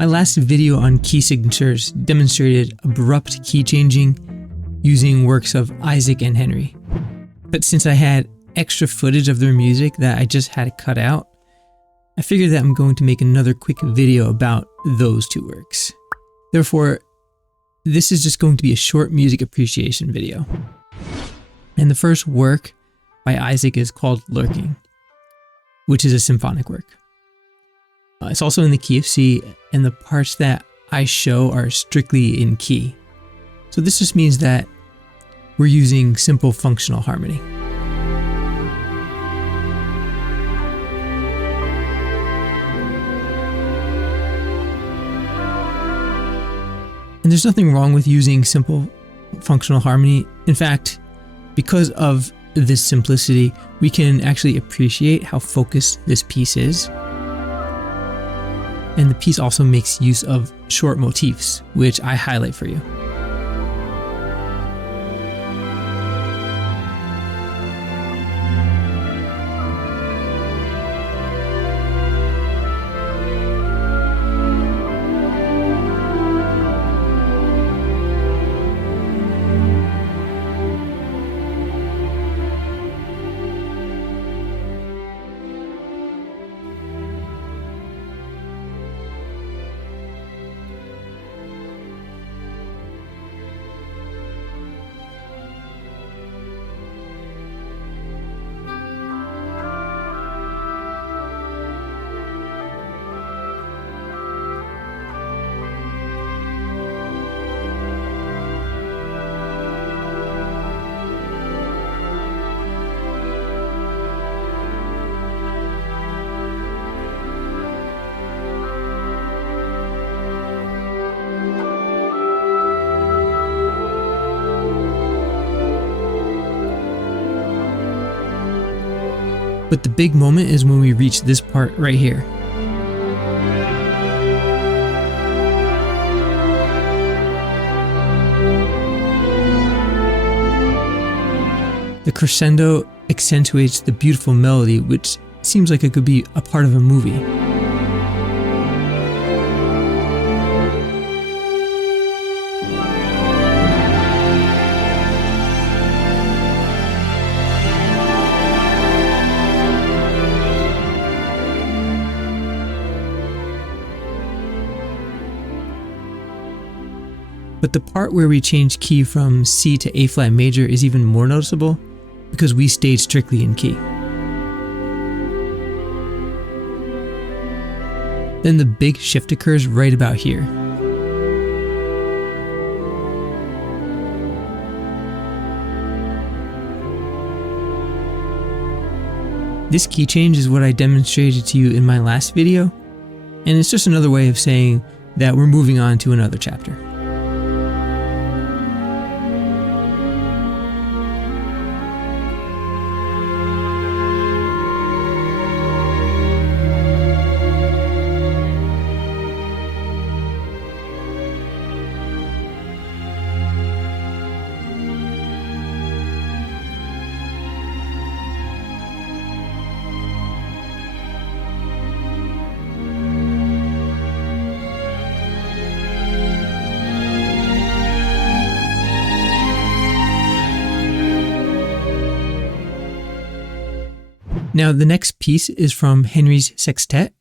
My last video on key signatures demonstrated abrupt key changing using works of Isaac and Henry. But since I had extra footage of their music that I just had to cut out, I figured that I'm going to make another quick video about those two works. Therefore, this is just going to be a short music appreciation video. And the first work by Isaac is called Lurking, which is a symphonic work. It's also in the key of C, and the parts that I show are strictly in key. So this just means that we're using simple functional harmony. And there's nothing wrong with using simple functional harmony. In fact, because of this simplicity, we can actually appreciate how focused this piece is. And the piece also makes use of short motifs, which I highlight for you. But the big moment is when we reach this part right here. The crescendo accentuates the beautiful melody, which seems like it could be a part of a movie. But the part where we change key from C to A flat major is even more noticeable because we stayed strictly in key. Then the big shift occurs right about here. This key change is what I demonstrated to you in my last video, and it's just another way of saying that we're moving on to another chapter. Now, the next piece is from Henry's Sextet,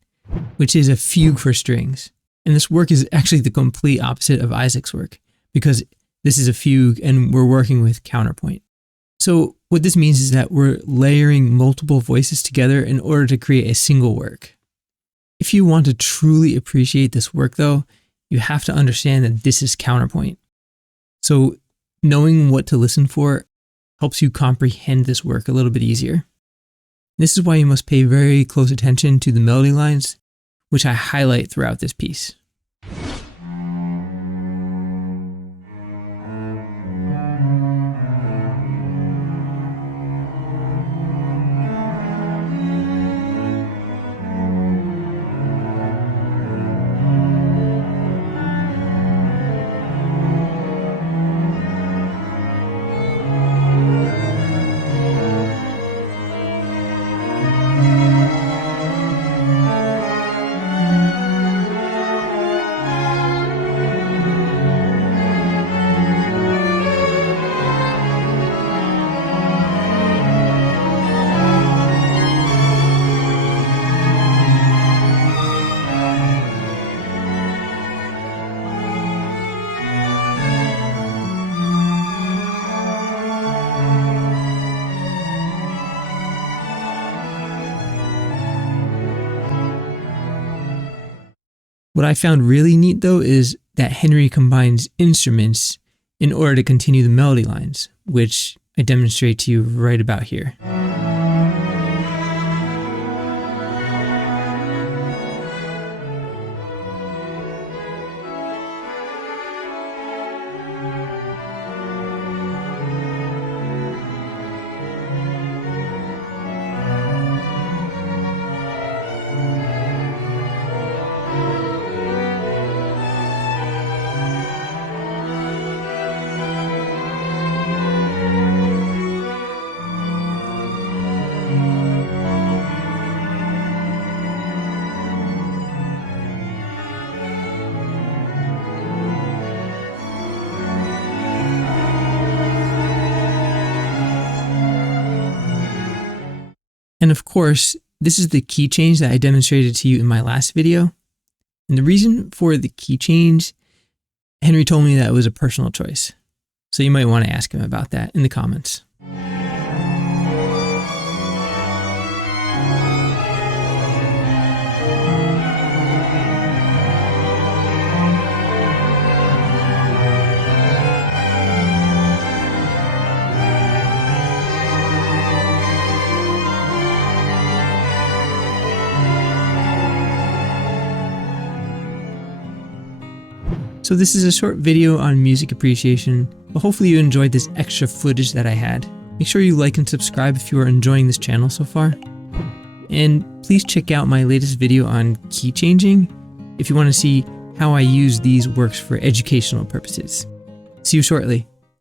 which is a fugue for strings. And this work is actually the complete opposite of Isaac's work, because this is a fugue and we're working with counterpoint. So what this means is that we're layering multiple voices together in order to create a single work. If you want to truly appreciate this work, though, you have to understand that this is counterpoint. So knowing what to listen for helps you comprehend this work a little bit easier. This is why you must pay very close attention to the melody lines, which I highlight throughout this piece. What I found really neat though is that Henry combines instruments in order to continue the melody lines, which I demonstrate to you right about here. And of course, this is the key change that I demonstrated to you in my last video. And the reason for the key change, Henry told me that it was a personal choice. So you might want to ask him about that in the comments. So this is a short video on music appreciation, but hopefully you enjoyed this extra footage that I had. Make sure you like and subscribe if you are enjoying this channel so far. And please check out my latest video on key changing if you want to see how I use these works for educational purposes. See you shortly.